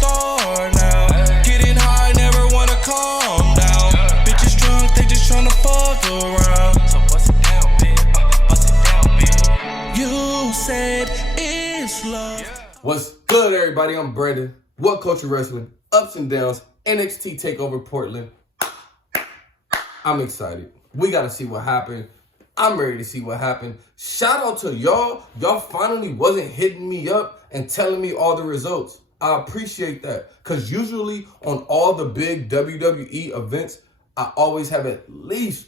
RockStar now. Getting high, never wanna calm down. Bitches drunk, they just tryna fuck around. So bust it down, bitch. Bust it down, bitch. You said it's love. What's good, everybody? I'm Brandon. What Culture Wrestling? Ups and downs. NXT TakeOver Portland. I'm excited. We gotta see what happened. I'm ready to see what happened. Shout out to y'all. Y'all finally wasn't hitting me up and telling me all the results. I appreciate that. Because usually on all the big WWE events, I always have at least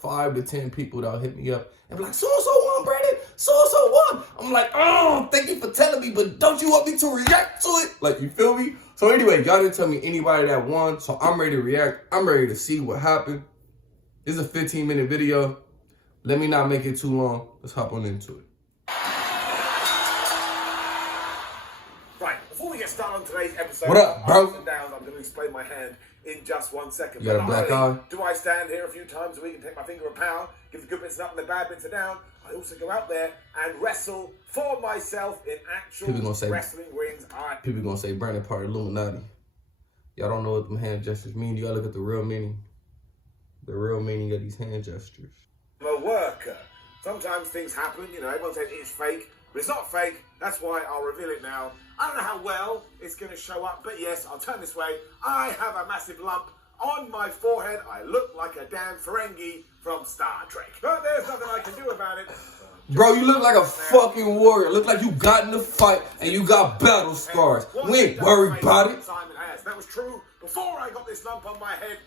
5 to 10 people that'll hit me up and be like, so-and-so won, Brandon. So-and-so won. I'm like, oh, thank you for telling me, but don't you want me to react to it? Like, you feel me? So anyway, y'all didn't tell me anybody that won, so I'm ready to react. I'm ready to see what happened. This is a 15-minute video. Let me not make it too long. Let's hop on into it. Right, before we get started on today's episode, What up, bro? ups and downs, I'm going to explain my hand in just 1 second. You got a black eye? Do I stand here a few times a week and take my finger a pound, give the good bits up and the bad bits are down? I also go out there and wrestle for myself in actual wrestling rings. People gonna say Brandon part of Illuminati. Y'all don't know what them hand gestures mean. You gotta look at the real meaning. The real meaning of these hand gestures. I'm a worker. Sometimes things happen, you know, everyone says it's fake, but it's not fake. That's why I'll reveal it now. I don't know how well it's going to show up, but yes, I'll turn this way. I have a massive lump on my forehead. I look like a damn Ferengi from Star Trek. But there's nothing I can do about it. Bro, you look like a fucking warrior. Look like you got in the fight and you got battle scars. We ain't worried about it. Simon has. That was true before I got this lump on my head.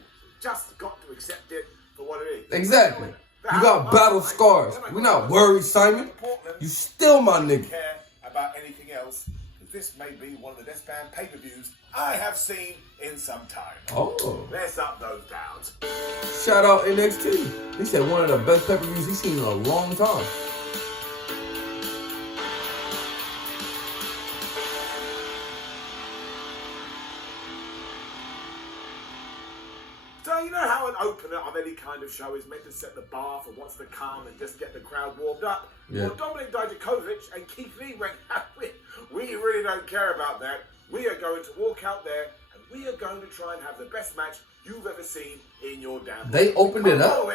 Just got to accept it for what it is. Exactly. You got battle scars. We're not worried, Simon. You still my nigga. I don't care about anything else. This may be one of the best band pay-per-views I have seen in some time. Oh. Let's up those downs. Shout out NXT. He said one of the best pay-per-views he's seen in a long time. So you know how an opener of any kind of show is meant to set the bar for what's to come and just get the crowd warmed up? Yeah. Well, Dominic Dijakovic and Keith Lee went, we really don't care about that. We are going to walk out there and we are going to try and have the best match you've ever seen in your damn life. They opened it up?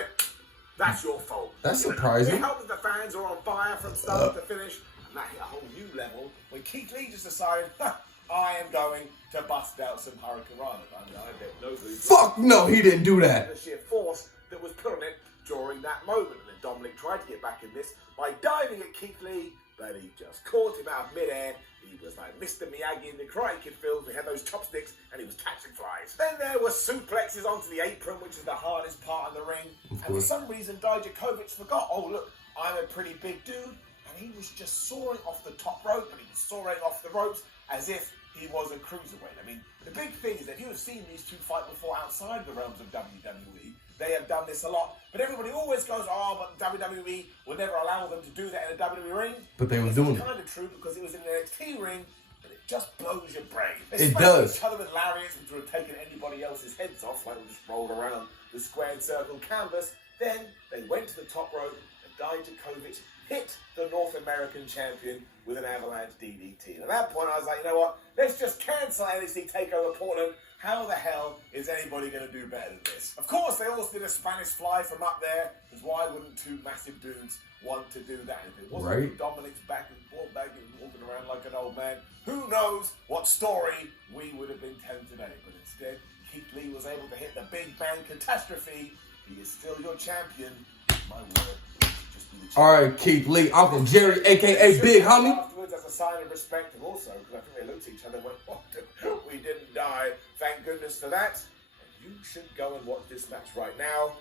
That's your fault. That's surprising. It helped that the fans are on fire from start to finish, and that hit a whole new level when Keith Lee just decided, I am going to bust out some Hurricane Rana. I bet nobody. Fuck no, he didn't do that. The sheer force that was put on it during that moment. And then Dominic tried to get back in this by diving at Keith Lee, but he just caught him out of midair. He was like Mr. Miyagi in the Karate Kid films. He had those chopsticks and he was catching flies. Then there were suplexes onto the apron, which is the hardest part of the ring. And for some reason, Dijakovic forgot, oh look, I'm a pretty big dude. And he was just soaring off the top rope, and he was soaring off the ropes as if he was a cruiserweight. I mean, the big thing is that if you have seen these two fight before outside the realms of WWE, they have done this a lot. But everybody always goes, oh, but WWE will never allow them to do that in a WWE ring. But they were doing it. It's kind of true because it was in an NXT ring, but it just blows your brain. It does. Each other with lariats, which would have taken anybody else's heads off, like we just rolled around the squared circle canvas. Then they went to the top rope, and Dijakovic hit the North American champion with an avalanche DDT. And at that point, I was like, you know what? Let's just cancel NXT TakeOver Portland. How the hell is anybody going to do better than this? Of course, they also did a Spanish fly from up there, because why wouldn't two massive dudes want to do that? If it wasn't right. Dominic's back and forth, walking around like an old man, who knows what story we would have been telling today. But instead, Keith Lee was able to hit the Big Bang Catastrophe. He is still your champion. My word. All right, Keith Lee, Uncle Jerry, a.k.a. Big Homie. Afterwards, as a sign of respect, and also, because I think they looked at each other and went, oh, we didn't die. Thank goodness for that. And you should go and watch this match right now.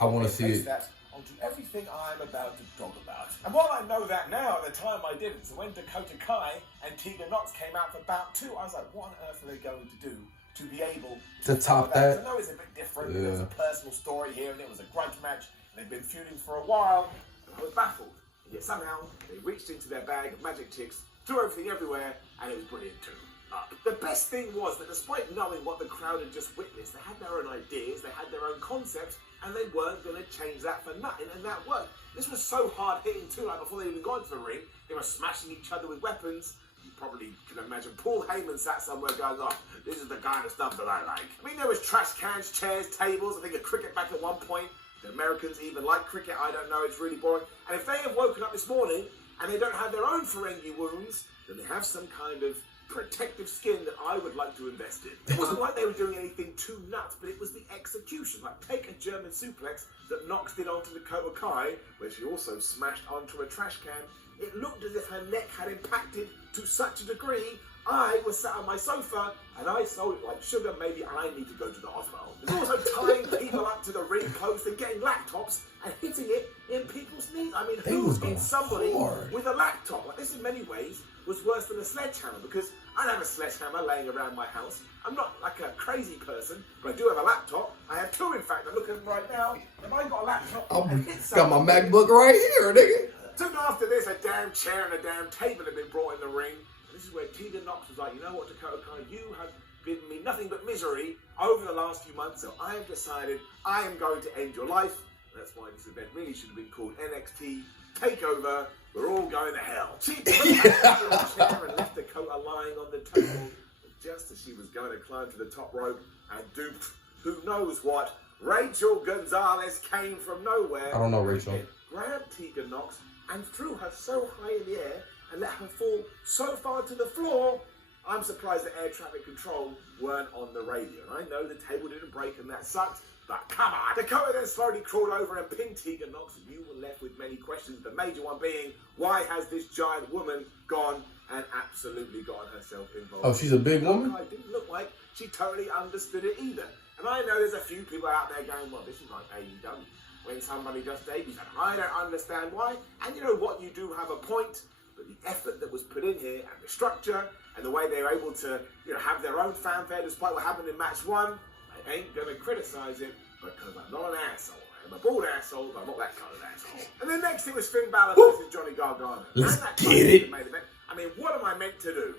I want to see it. I'll do everything I'm about to talk about. And while I know that now, at the time I didn't. So when Dakota Kai and Tegan Knox came out for bout 2, I was like, what on earth are they going to do to be able to top that? I know it's a bit different. Yeah. There's a personal story here, and it was a grudge match. And they've been feuding for a while. I was baffled, and yet somehow they reached into their bag of magic chicks, threw everything everywhere, and it was brilliant too. The best thing was that despite knowing what the crowd had just witnessed, they had their own ideas, they had their own concepts, and they weren't going to change that for nothing, and that worked. This was so hard hitting too, like before they even got into the ring, they were smashing each other with weapons. probably can imagine Paul Heyman sat somewhere going, oh, this is the kind of stuff that I like. I mean, there was trash cans, chairs, tables, I think a cricket bat at one point. The Americans even like cricket, I don't know, it's really boring. And if they have woken up this morning and they don't have their own Ferengi wounds, then they have some kind of protective skin that I would like to invest in. It wasn't like they were doing anything too nuts, but it was the execution. Like, take a German suplex that Nox did onto Dakota Kai, where she also smashed onto a trash can. It looked as if her neck had impacted to such a degree. I was sat on my sofa and I sold it like sugar. Maybe I need to go to the hospital. There's also tying people up to the ring post and getting laptops and hitting it in people's knees. I mean, who's been somebody with a laptop? Like, this in many ways was worse than a sledgehammer, because I don't have a sledgehammer laying around my house. I'm not like a crazy person, but I do have a laptop. I have two, in fact. I'm looking at them right now. Have I got a laptop? Got my MacBook right here, nigga. Soon after this, a damn chair and a damn table had been brought in the ring. This is where Tegan Nox was like, you know what, Dakota Kai, you have given me nothing but misery over the last few months, so I have decided I am going to end your life. That's why this event really should have been called NXT TakeOver. We're all going to hell. She put the chair and left Dakota lying on the table. Just as she was going to climb to the top rope and do who knows what, Rachel Gonzalez came from nowhere. I don't know, Rachel. And grabbed Tegan Nox and threw her so high in the air and let her fall so far to the floor. I'm surprised that air traffic control weren't on the radio. And I know the table didn't break and that sucked, but come on. Dakota then slowly crawled over and pinned Tegan Nox, and you were left with many questions. The major one being, why has this giant woman gone and absolutely gotten herself involved? Oh, she's a big woman? It didn't look like she totally understood it either. And I know there's a few people out there going, well, this is like AEW. When somebody just debuts, and I don't understand why. And you know what, you do have a point, but the effort that was put in here and the structure and the way they were able to, have their own fanfare despite what happened in match one, I ain't gonna criticize it because I'm not an asshole. I'm a bald asshole, but I'm not that kind of asshole. And then next it was Finn Balor versus Johnny Gargano. Let's And that get it. main event. I mean, what am I meant to do?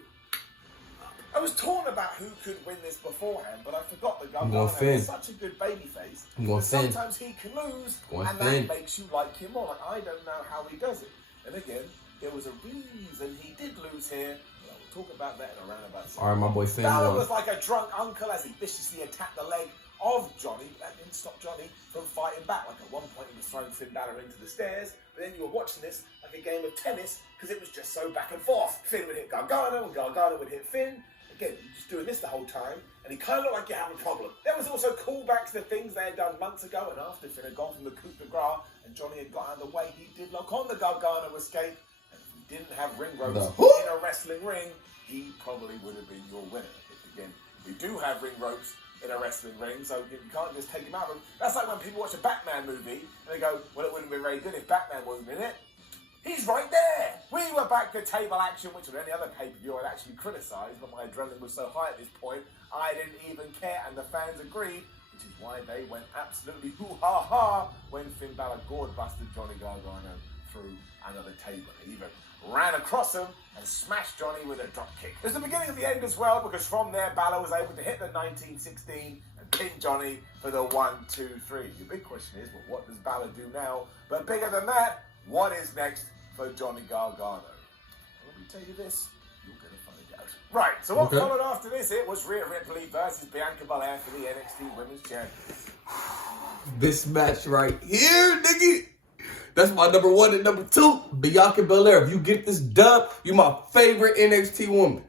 I was torn about who could win this beforehand, but I forgot that Gargano is such a good babyface. I'm going Finn. Sometimes he can lose, Going and Finn. that makes you like him more. Like, I don't know how he does it. And again, there was a reason he did lose here. But I will talk about that in a roundabout sense. All right, my boy Finn Balor won. was like a drunk uncle as he viciously attacked the leg of Johnny, but that didn't stop Johnny from fighting back. Like, at one point he was throwing Finn Balor into the stairs, but then you were watching this like a game of tennis because it was just so back and forth. Finn would hit Gargano and Gargano would hit Finn. Again, you're just doing this the whole time, and he kind of looked like you have a problem. There was also callbacks to things they had done months ago, and after Finn had gone from the coup de grace and Johnny had got out of the way, he did lock on the Gargano escape, and if he didn't have ring ropes in a wrestling ring, he probably would have been your winner. But again, we do have ring ropes in a wrestling ring, so you can't just take him out of them. That's like when people watch a Batman movie, and they go, well, it wouldn't have been very good if Batman wasn't in it. He's right there. We were back to table action, which on any other pay-per-view I'd actually criticised, but my adrenaline was so high at this point, I didn't even care, and the fans agreed, which is why they went absolutely hoo-ha-ha when Finn Balor gourd-busted Johnny Gargano through another table. He even ran across him and smashed Johnny with a drop kick. It was the beginning of the end as well, because from there, Balor was able to hit the 1916 and pin Johnny for the 1, 2, 3. The big question is, well, what does Balor do now? But bigger than that, what is next for Johnny Gargano? Let me tell you this, you're going to find out. Right, so what followed after this, it was Rhea Ripley versus Bianca Belair for the NXT Women's Championship. This match right here, nigga. That's my number 1 and number 2, Bianca Belair. If you get this dub, you my favorite NXT woman.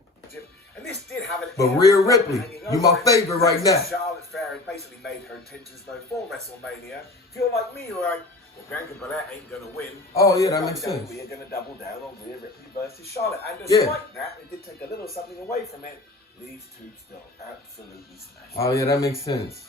And this did have an... But Rhea Ripley, you my favorite right now. Charlotte Flair had basically made her intentions known for WrestleMania. If you're like me, you're like, well, Bianca Belair ain't going to win. Oh, yeah, that makes sense. We're going to double down on Rhea Ripley versus Charlotte. And despite that, it did take a little something away from it. These two still absolutely smashed. Oh, yeah, that makes sense.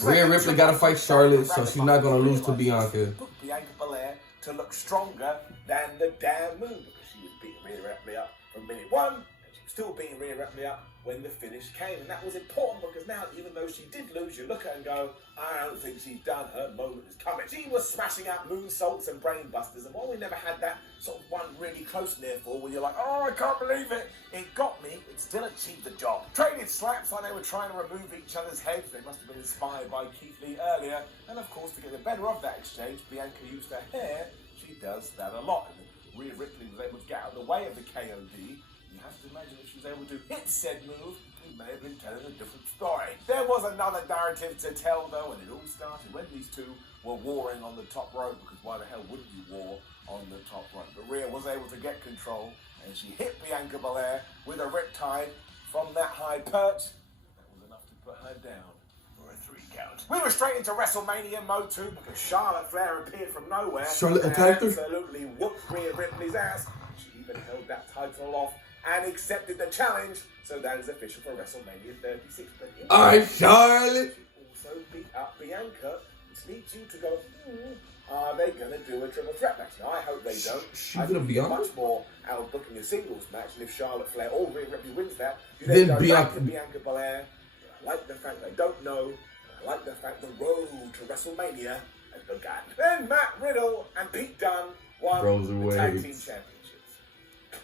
Rhea Ripley got to fight Charlotte, so she's not going to lose to Bianca. Put Bianca Belair to look stronger than the damn moon, because she was beating Rhea Ripley up from minute 1, and she was still beating Rhea Ripley up when the finish came. And that was important, because now, even though she did lose, you look at her and go, I don't think she's done. Her moment is coming. She was smashing out moonsaults and brainbusters, and while we never had that sort of one really close near fall where you're like, oh, I can't believe it, it got me, it still achieved the job. Traded slaps like they were trying to remove each other's heads. They must have been inspired by Keith Lee earlier. And of course, to get the better of that exchange, Bianca used her hair. She does that a lot. And Rhea Ripley was able to get out of the way of the KOD. You has to imagine if she was able to hit said move, we may have been telling a different story. There was another narrative to tell, though, and it all started when these two were warring on the top rope, because why the hell wouldn't you war on the top rope? But Rhea was able to get control, and she hit Bianca Belair with a riptide from that high perch. That was enough to put her down for a 3 count. We were straight into WrestleMania mode 2 because Charlotte Flair appeared from nowhere. Charlotte and attacked her? absolutely whooped Rhea Ripley's ass. She even held that title off and accepted the challenge. So that is official for WrestleMania 36. Alright, Charlotte. She also beat up Bianca, which leads you to go, are they going to do a triple threat match? Now, I hope they don't. She's I going to think be it's on much more out of booking a singles match, and if Charlotte Flair or Rhea Ripley wins that, you Then then go Bianca- back to Bianca Belair. I like the fact they don't know. I like the fact the road to WrestleMania has begun. Then Matt Riddle and Pete Dunne won the tag team championships.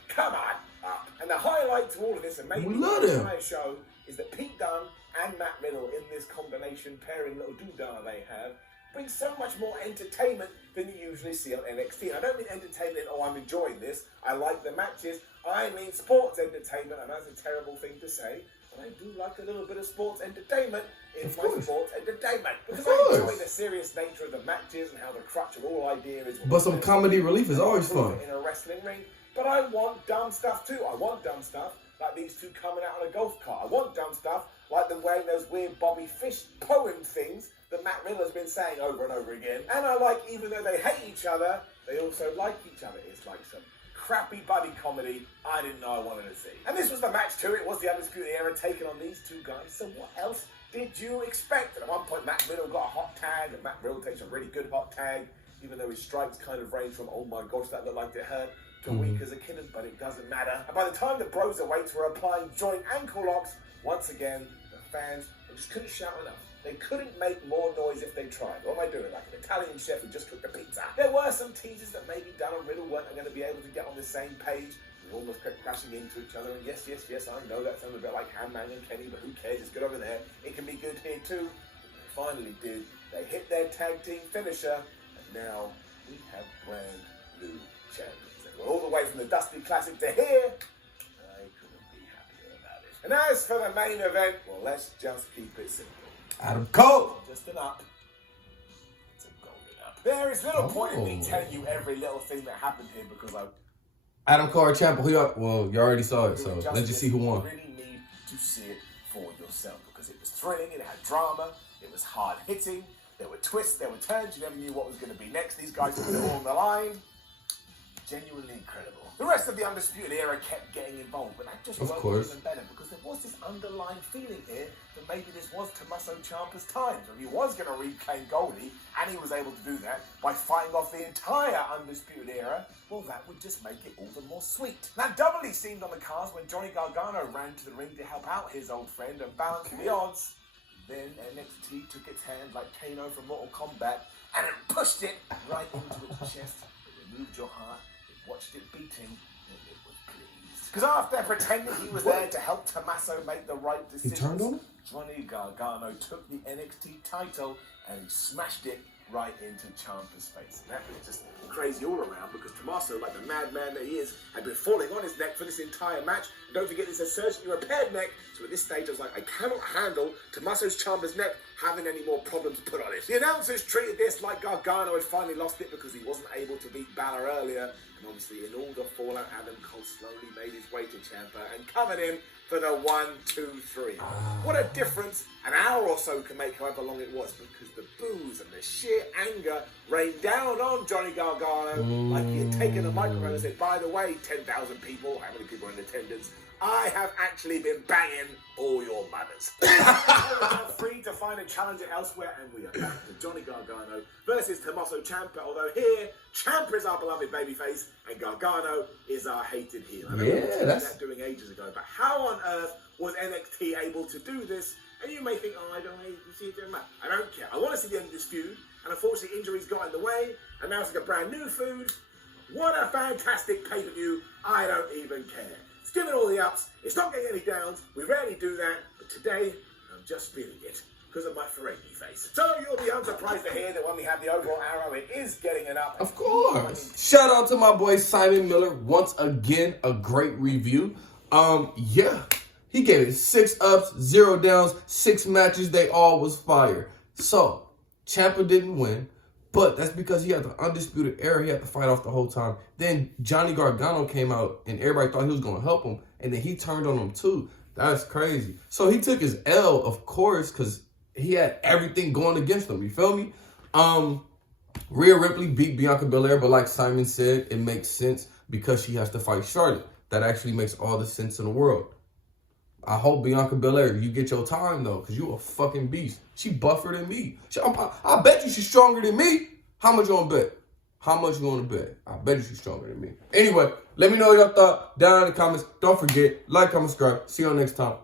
Come on up. And the highlight to all of this, and maybe We love the him. entire show, is that Pete Dunne and Matt Riddle in this combination pairing little doodah they have brings so much more entertainment than you usually see on NXT. And I don't mean entertainment, oh, I'm enjoying this, I like the matches. I mean sports entertainment, and that's a terrible thing to say, but I do like a little bit of sports entertainment in my sports entertainment. Because I enjoy the serious nature of the matches and how the crutch of all idea is... But some comedy relief is always fun. ...in a wrestling ring. But I want dumb stuff too. I want dumb stuff like these two coming out on a golf cart. I want dumb stuff like them wearing those weird Bobby Fish poem things that Matt Riddle's been saying over and over again. And I like, even though they hate each other, they also like each other. It's like some crappy buddy comedy I didn't know I wanted to see. And this was the match too. It was the Undisputed Era taking on these two guys. So what else did you expect? And at one point, Matt Riddle got a hot tag, and Matt Riddle takes a really good hot tag, even though his strikes kind of range from, oh my gosh, that looked like it hurt, to weak as a kitten, but it doesn't matter. And by the time the Broserweights were applying joint ankle locks, once again, the fans just couldn't shout enough. They couldn't make more noise if they tried. What am I doing? Like an Italian chef who just cooked a pizza. There were some teasers that maybe Dunne and Riddle weren't going to be able to get on the same page. They almost kept crashing into each other. And yes, I know that sounds a bit like Handman and Kenny, but who cares? It's good over there. It can be good here too. But they finally did. They hit their tag team finisher, and now we have brand new champions. And we're all the way from the Dusty Classic to here. I couldn't be happier about it. And as for the main event, well, let's just keep it simple. Adam Cole. Just an up. It's a golden up. There is little point in me telling you every little thing that happened here because Adam Cole, champ. Well, you already saw it, so let's just see who won. You really need to see it for yourself because it was thrilling, it had drama, it was hard hitting, there were twists, there were turns, you never knew what was going to be next. These guys put it all on the line. Genuinely incredible. The rest of the Undisputed Era kept getting involved, but that just worked even better because there was this underlying feeling here that maybe this was Tommaso Ciampa's time. So he was going to reclaim Goldie, and he was able to do that by fighting off the entire Undisputed Era. Well, that would just make it all the more sweet. That doubly seemed on the cards when Johnny Gargano ran to the ring to help out his old friend and balance the odds. Then NXT took its hand like Kano from Mortal Kombat and it pushed it right into its chest. It removed your heart. Watched it beating, and it was pleased. Because after pretending he was there to help Tommaso make the right decisions, He turned on him? Johnny Gargano took the NXT title and he smashed it right into Ciampa's face. And that was just crazy all around because Tommaso, like the madman that he is, had been falling on his neck for this entire match. And don't forget, it's a surgically repaired neck. So at this stage, I was like, I cannot handle Tommaso Ciampa's neck having any more problems put on it. The announcers treated this like Gargano had finally lost it because he wasn't able to beat Balor earlier. And obviously, in all the fallout, Adam Cole slowly made his way to Ciampa and covered him for the 1, 2, 3. What a difference an hour or so can make, however long it was, because the boos and the sheer anger rained down on Johnny Gargano like he had taken a microphone and said, by the way, 10,000 people, how many people are in attendance, I have actually been banging all your mothers. We're now free to find a challenger elsewhere, and we are back to Johnny Gargano versus Tommaso Ciampa, although here, Ciampa is our beloved babyface, and Gargano is our hated heel. I remember that doing ages ago, but how on earth was NXT able to do this? And you may think, oh, I don't see it doing that. I don't care. I want to see the end of this feud, and unfortunately injuries got in the way, and now it's like a brand new feud. What a fantastic pay-per-view. I don't even care. It's giving all the ups. It's not getting any downs. We rarely do that, but today I'm just feeling it because of my Ferengi face. So you'll be unsurprised to hear that when we have the overall arrow, it is getting an up. Of course. Shout out to my boy Simon Miller. Once again, a great review Yeah. He gave it 6 ups, 0 downs, 6 matches. They all was fire. So, Ciampa didn't win, but that's because he had the undisputed era. He had to fight off the whole time. Then Johnny Gargano came out, and everybody thought he was going to help him, and then he turned on him too. That's crazy. So he took his L, of course, because he had everything going against him. You feel me? Rhea Ripley beat Bianca Belair, but like Simon said, it makes sense because she has to fight Charlotte. That actually makes all the sense in the world. I hope Bianca Belair, you get your time, though, because you a fucking beast. She buffer than me. I bet you she's stronger than me. How much you want to bet? How much you want to bet? I bet you she's stronger than me. Anyway, let me know your thought down in the comments. Don't forget, like, comment, subscribe. See you next time.